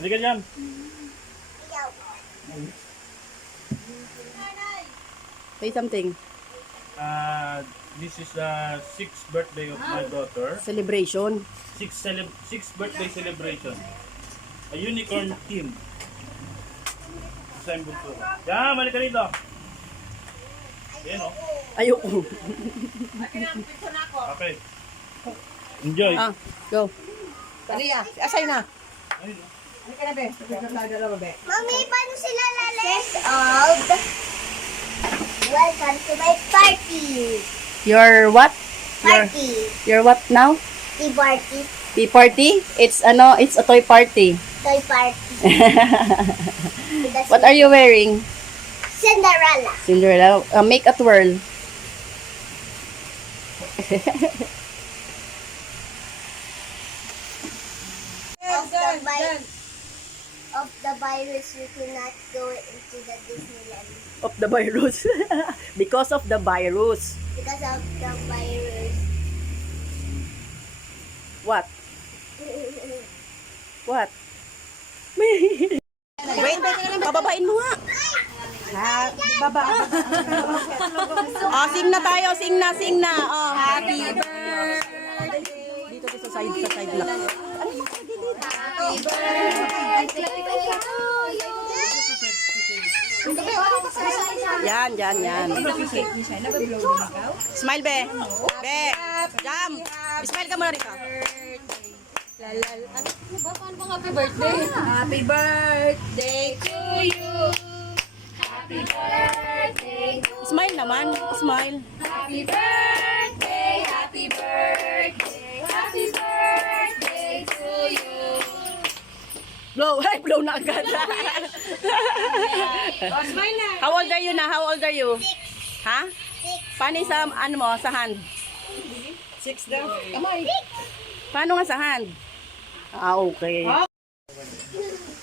Halika dyan. Say something. This is the 6th birthday of my daughter. Celebration. 6th birthday celebration. A unicorn team. Sa Imbulsura. Yan, balik ka rito. Yan o. Ayoko. Okay. Enjoy. Go. Talia, asay na. Ayun o. Halika na, be. Dalawa, be. Mami, paano sila lalas? Welcome to my party. Your what? Party. Your what now? Tea party. Tea party? It's a toy party. Toy party. What are you wearing? Cinderella. Cinderella. Make a twirl. Of the virus, you cannot go into the Disneyland. Of the virus. Because of the virus. Because of the virus. What? What? Wait, pababain mo nga. Baba. Sing na tayo, sing na. Happy birthday. Dito sa side lang. Happy birthday to you. Yan. Smile, be. Be. Jam. Smile ka muna rito. Happy birthday. Happy birthday To you. Happy birthday. Smile naman. Smile. Happy birthday. Happy birthday. Happy birthday to you. Blow. Ay, blow na agad. Smile na. How old are you na? How old are you? Ha? Paano sa, sa hand? 6 daw. Kamay. Paano nga sa hand? Okay.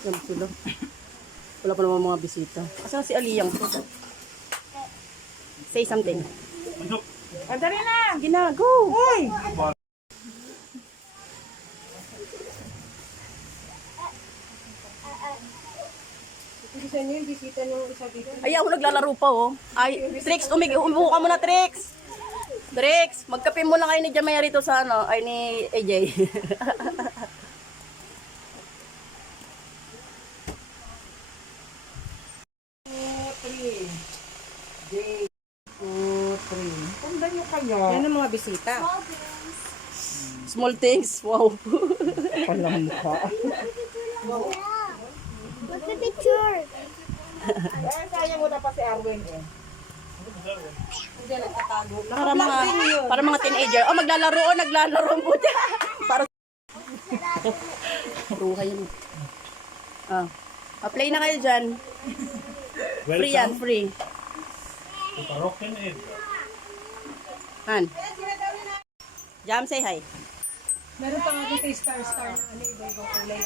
Yan sila. Wala pa naman mga bisita. Asan si Aliyang to? Say something. Mandok. Andali na. Gina, go! Hoy. Isa niyo yung bisita ng isa dito. Ay, ako naglalaro pa, oh. Ay, Trix, umuho ka muna, Trix. Trix, magkape muna kayo ni Jamaya rito sa ay ni AJ. Pundan niyo kayo. Yan ang mga bisita. Small things, wow. Palang mukha. Look the picture. Sayang mo na pa si Arwen eh. Para mga teenager. Oh, naglalaro po dyan. Para Ruha yun. Play na kayo dyan. Free yan, free. Parokin eh. Han. Jam, say hi. Meron pa nga dito yung star na iba-ibang kulay.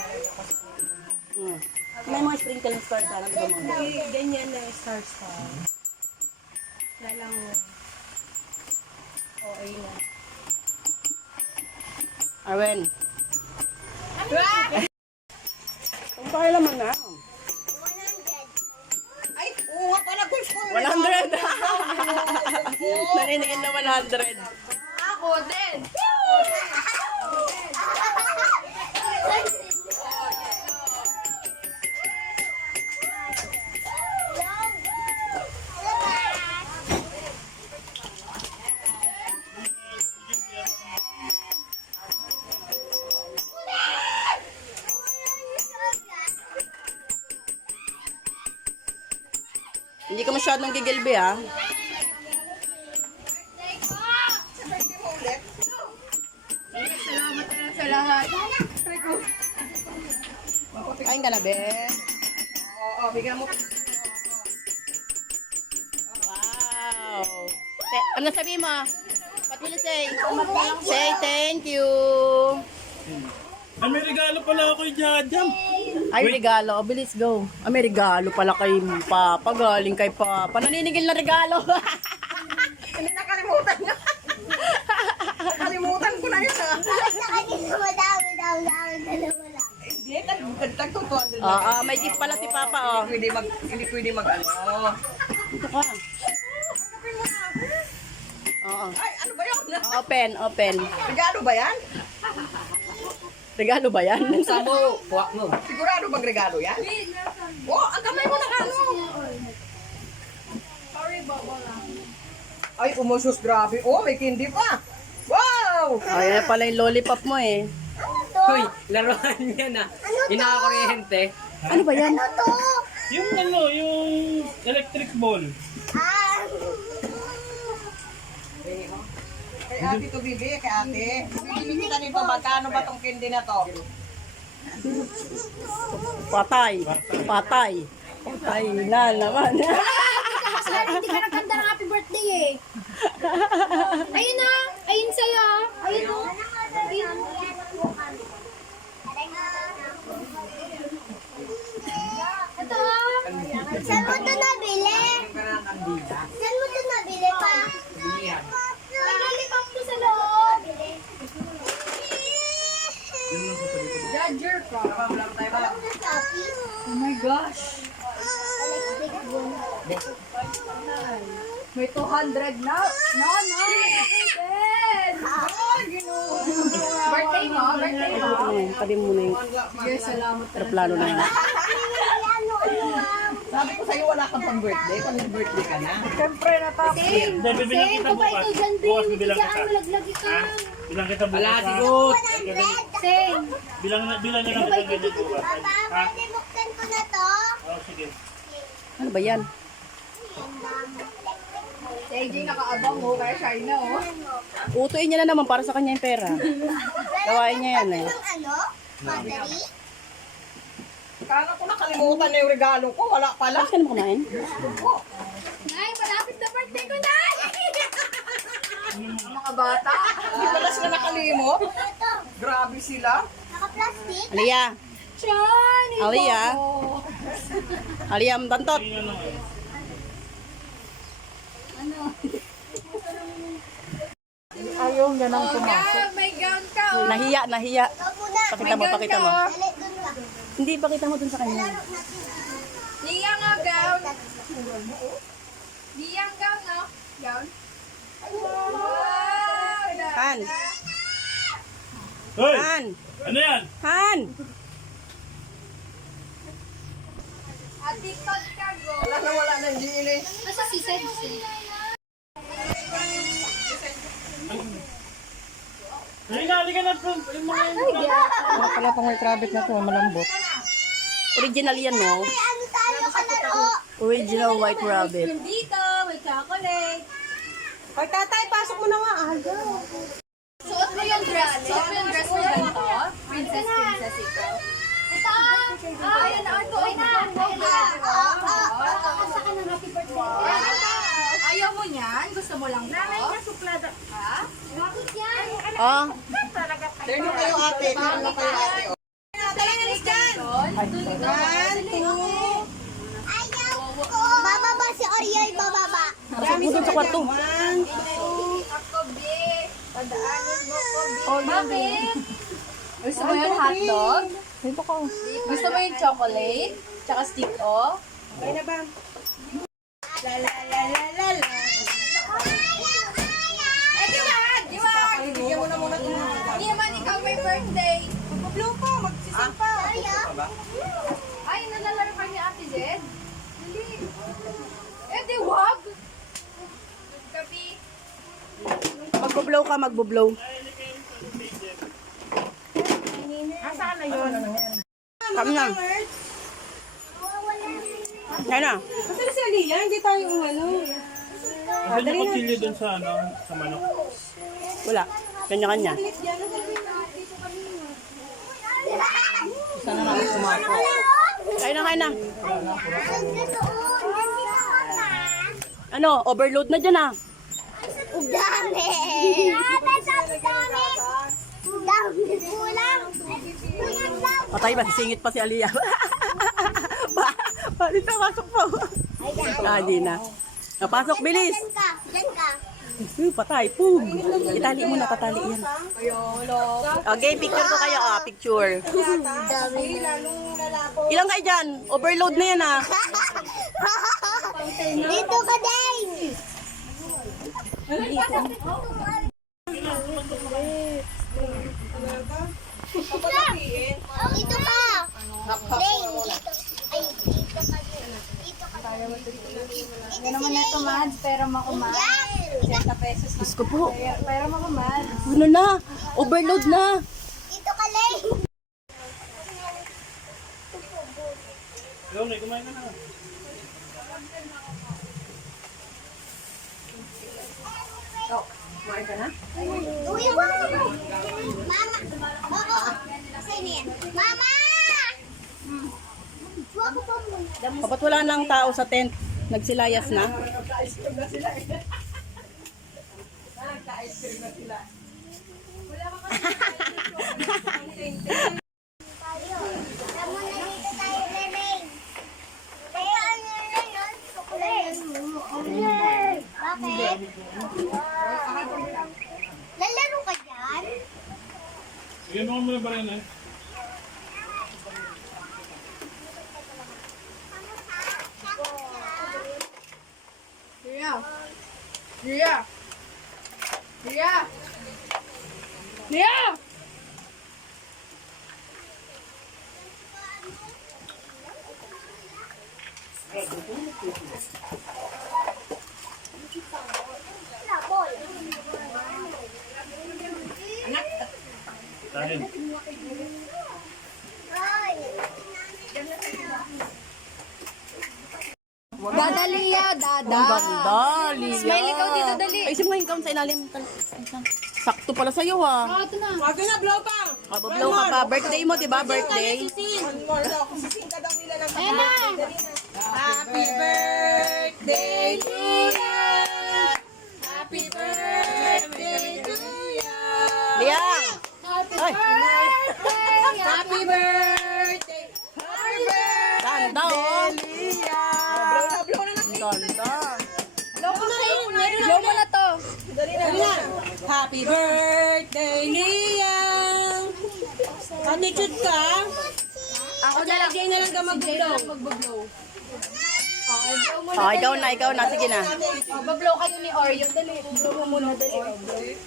May mga sprinkle na star sana. Ganyan na star. Lalang okay na. Arwen. Ang kaya naman na. Ay, oo, pala ko 100. Naniningin na 100. Ako din. Hindi ka masyadong gigilbi, ha? Sa lahat. Kain ka na, be. Oo, bigyan mo. Wow. Ano sabi mo? What will you say? Say thank you. May regalo pala ako kay Jajam. Ay, regalo. O, bilis, go. May regalo pala kay Papa. Galing kay Papa. Naninigil na regalo. Hindi nakalimutan niya. Nakalimutan ko na yun ah. Nakalimutan mo, dami, dalawa lang. Hindi, Nagtutuan din. May gift pala si Papa, oh. Hindi pwede mag ano. Dito ka. Oo. Ay, ano ba yun? Open. Regalo ba yan? Regalo ba yan? Sabo, puwak mo. Sigurado bang regalo yan? Oh, ang kamay mo na ano. Ay, umusos, grabe. Oh, may candy pa. Wow! Ay, pala yung lollipop mo eh. Hoy, laruan niya na. Inakakuryente. Ano ba yan? Ito. Yung yung electric ball. Ah. Kay ate to, Bibi. Kay ate. Bibili kita nito. Magkano ba tong candy na to? Patay na naman. Hindi ka nagkanta ng happy birthday eh. Ayun na. Ayun sa'yo. Ayun o. Ayun. Ito. Saan mo ito nabili? Saan mo ito nabili pa? May lollipop to sa loob. Judger ka. Oh my gosh. May 200 na. No. Birthday mo? Pwede mo na yung Yes, salamat. aeroplano na yun. Sabi ko sa'yo, wala kang pang-birthday. Pang-birthday ka na. Siyempre, natapos. Hindi, bibilang kita bukas. Bukas bibilang kita. Ha? Bilang kita bukas. Wala, ha? sigot. Same. Bilang na lang kita ganyan bukas. Papa, Ha? pwede buksan ko na to? Oh, sige. Ano ba yan? Si AJ nakaabang mo, kaya shy na oh. Utuin niya na naman para sa kanya yung pera. Gawain niya yan eh. Yung ano? Battery? Kala ko nakalimutan na yung regalo ko. Wala pala. Bakit ka naman kumain? Nay, malapit na birthday ko na! Ang mga bata. Hindi pala sila nakalimot. Grabe sila. Naka-plastic? Aliyah! Sean! Aliyah! Aliyah, tantot! Ayaw niya nang Oh, may gown ka oh. Nahiya. Ikaw muna. Pakita mo. Dali, dun ka. Hindi, pakita mo dun sa kanya. Nia nga gown. Nia ang gown, no? Gown? Wow! Han! Hoy! Han! Ano yan? Han! Atikot ka, go. wala na hindi ilis. Nasa si Sen? Hinali ka na po. Yung mga Wala pala pang white rabbit na to. Malambot. Original yan, no? May ano tayo kalaro? Original white rabbit. Dito, may chocolate. Ay, tatay, pasok mo na nga. Suot mo yung dress. Suot mo yung dress mo ganito. Princess ito. Ito! Ayan na, ito. Ay na. Kasa ka ng happy birthday. Ayaw mo niyan? Gusto mo lang ito? Nanay na suplada. Ha? Bakit yan? Oh, Turno kayo ate. Turno kayo ate. Dala na list dyan. Ayaw ko. Bababa si Oreo, bababa. pasok mo dun sa kwarto. Ako, be. Padaanin mo ko, be. Bakit? Gusto mo yung hotdog? Dito ko. Gusto mo yung chocolate? Tsaka stick, oh? Okay na ba? Eh, diwag! Diwag! Bigyan mo na muna ito. Hindi naman ikaw may birthday. Blue pa. Magsisang pa. Ay, nalalaro ka ni Ate Zed? Hindi. Eh, diwag! Gabi. Magbo-blow ka, magbo-blow. Kami na. Yan na. Kasi si Aliyah, hindi tayo umano. Kasi niya kutsilyo dun sa sa manok. Wala. Kanya-kanya. Sana na ako sumako. Kain na. Ano, overload na dyan ah. Ang dami. Ang dami. Ang dami. Kulang. Patay ba? Singit pa si Aliyah. Dito, pasok po. Di na. Napasok, bilis. Diyan ka. Diyan ka. Patay, pug. Itali mo na, tatali yan. Okay, picture ko kayo. Picture. Dami na. Ilang kayo dyan? Overload na yan ah. Dito ka din! Dito ka! Lane, dito. Ay, dito ka din. Dito ka din. Dito naman ito, Mads. Pera mo ko, Mads. 60 pesos. Diyos ko po. Pera mo ko, Mads. Ano na? Overload na. Dito ka, Lane. Ikaw na, kumain ka na. Uy, wow! Mama! Oo! Sa'yo na yan. Mama! Huwag ko pa muna. Dapat wala nang tao sa tent. Nagsilayas na. Tayo. Tama na dito tayo, Leleng. Kaya ano na yun? Chocolate. Bakit? Lalaro ka dyan? Sige mo muna ba rin eh. Labol. Dahil. Ay. Dadali ya, dada. Ang ganda, Lia. Smile ikaw dito, dali. Ay, sino yung count sa ilalim? Sakto pala sa'yo ah. Ito na. Wag na, blow pa! Mabablaw ka pa. Birthday mo, di ba? Birthday. One more daw. Sising ka daw nila ng Ayan na. Happy birthday to ya! Happy birthday to ya! Lia! Happy Ay. birthday. Happy birthday! Happy birthday! Ganda oh. Lia! Blow na, Ang ganda. blow mo na rin. Blow mo na to. Dali na. Happy birthday, Lia! Attitude ka? Ako na lang. Jay na lang ka mag-blow. Mag-blow. Oh, ikaw na. Sige na. Mag-blow kayo ni Oreo. Dali. Blow mo muna. Dali.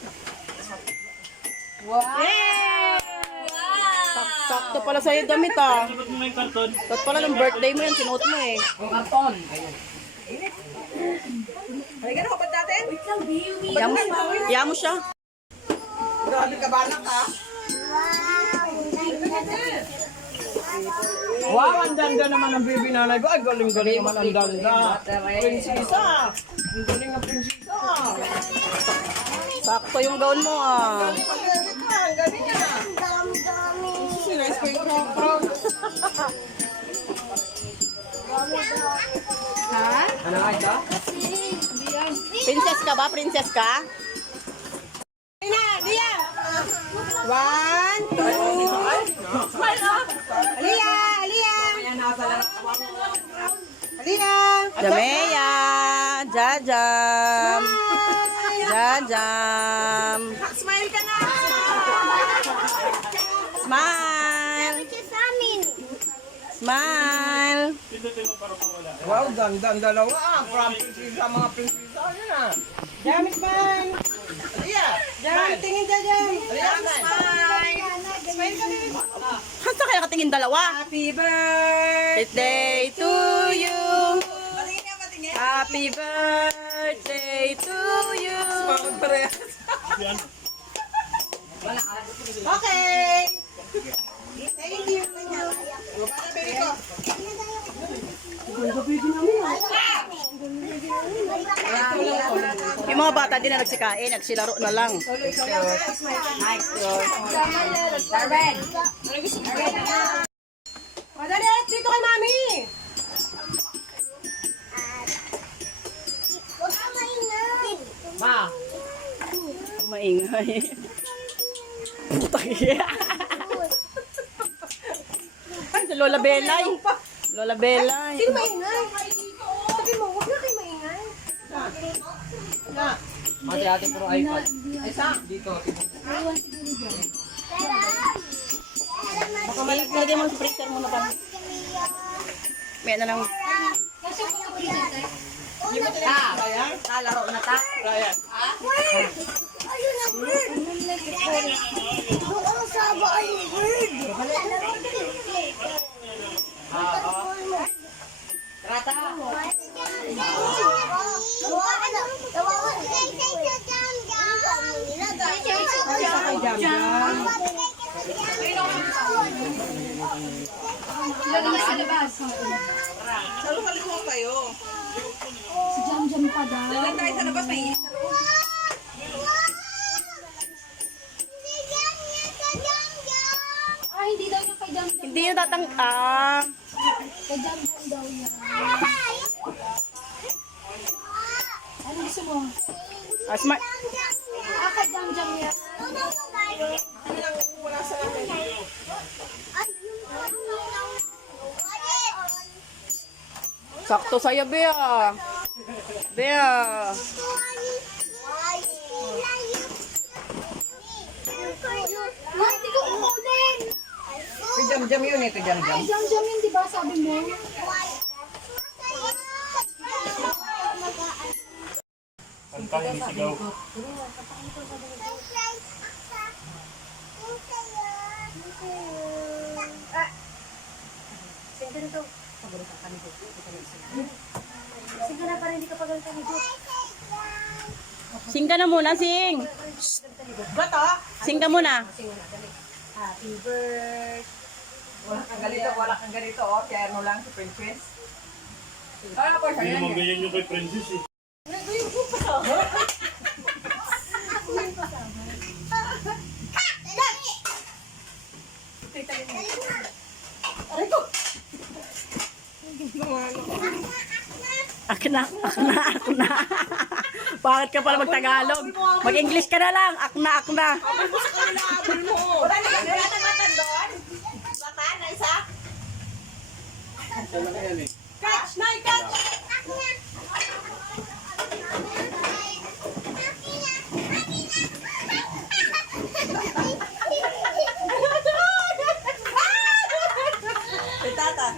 Sakto pala sa'yo damit ah. Sabat mo na yung karton. Ba't pala ng birthday mo yan, sinuot mo eh. Halika na, kapag natin. Iya mo siya. Grabe ka, banak ha? Wow! Wow, ang ganda naman ng baby nanay ko. Ay, galing-galing naman ang ganda. Prinsesa. Ang galing na prinsesa. Sakto yung gown mo ah. Ang galing ka, ang galing ka. Dami-dami. Sinayos ko yung crown. Ano nga ito? Princess ka ba? Princess ka? Ina, Lia. 1, 2. Smile up. Alia, Alia. Alia. Jamea! Jajam! Jajam! Smile ka na. Smile! Siya sa amin. Smile! Pindutin mo para mawala. Wow, ganda ang dalawa. From prinsesa, mga prinsesa. Ano na? Jam, smile. Alia, Jam, tingin ka dyan. Alia, smile. Smile ka din. Hasta kaya katingin dalawa? Happy birthday. Birthday to you! Patingin nga, patingin. Happy birthday to you! Yan. Okay. Thank you. Para baby ko. Yung mga bata din na nagsikain, nagsilaro na lang. Madali, dito kay mami. Huwag ka maingay. Ma! Maingay. Putang iya. Ay, si Lola Belay. Lola Belay. Maingay. Sabi mo, huwag na kayo maingay. Na. Mati-ati puro iPad. Ay, sa? Dito. Baka malagay mo sa freezer mo na ba? May na lang. Kasi kung mag-present Hindi mo tinatawag ba yan? Laro na ta. Ryan. Ayun na, bird! Doon sa ba ay bird? Rata. Jam jam. Lalo na sa labas. Salo-salo mo kayo. Si Jam pa daw. Dalan tayo sa labas, may isa. Ah, hindi daw yung kay Jam. Hindi yung tatang... Kay Jam daw yan. Ano gusto mo? Smart. Ah, kay Jam yan. Sakto sa'yo, Bea. Bea. Ah, hindi ko kukunin. Ito jam jam yun, ito jam jam. Kay Jam yun, di ba sabi mo? Kantahin sigaw. Sing ka na muna, sing. Bata. Sing ka muna. Happy birthday. Wala kang ganito, oh. Kaya ano lang si Princess. Ah, ako Hindi naman ganyan yung kay Princess eh. Ako na. Bakit ka pala mag-Tagalog? Mag-English ka na lang. Ako na. Wala na matan doon. Bata na isa. Catch, Nay, catch. Tata.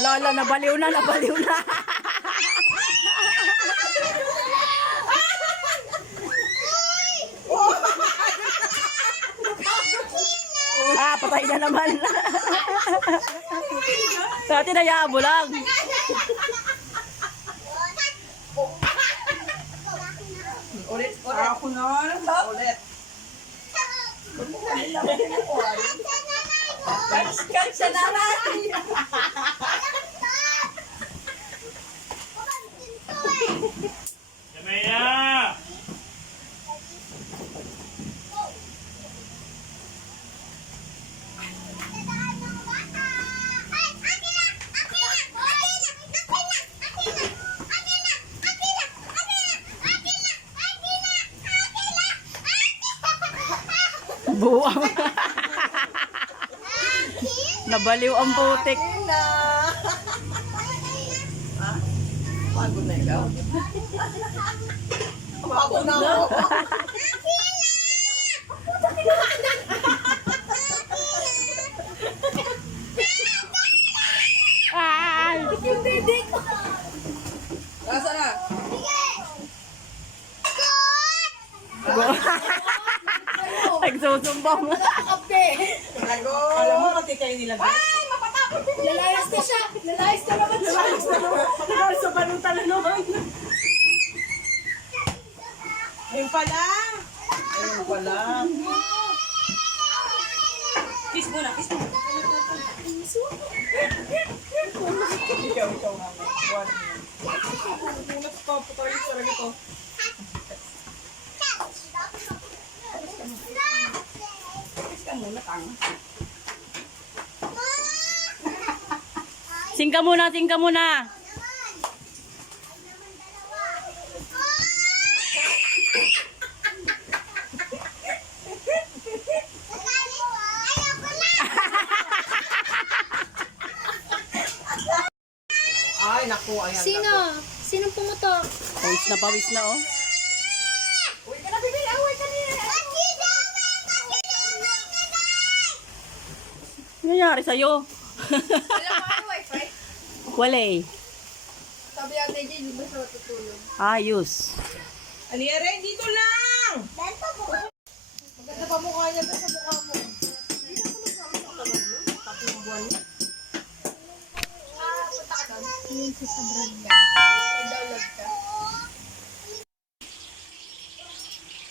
Lola, nabaliw na. Patay na naman. Dati nayabo lang. Ulit. Ako na. Ulit. Catch siya naman. Yamaya! Buwang. Nabaliw ang putik. Pagod na ikaw. Pagod na ako. Ay! Nasa na? Nagsusumbong. Lago. Alam mo, pati kayo nilagay. Ay, mapatapos din. Lalayas na siya. Lalayas na naman siya. Sa balutan na naman. Ayun pala. Ayun pala. Kiss mo na, kiss mo. Ikaw nga. Punas pa, patayin sa rin ito. Kiss ka muna, tanga. Sing ka muna. Ay, naku, ayan. Sino? Sinong pumutok? Pawis na oh. Uy, ka na, Bibi. Away ka niya. Ano nangyari sa'yo? Wala pa ang wifi. Wala eh. Sabi ate Jay, di ba siya matutulog? Ayos. Aliere, dito lang. Maganda pa mukha niya sa mukha mo.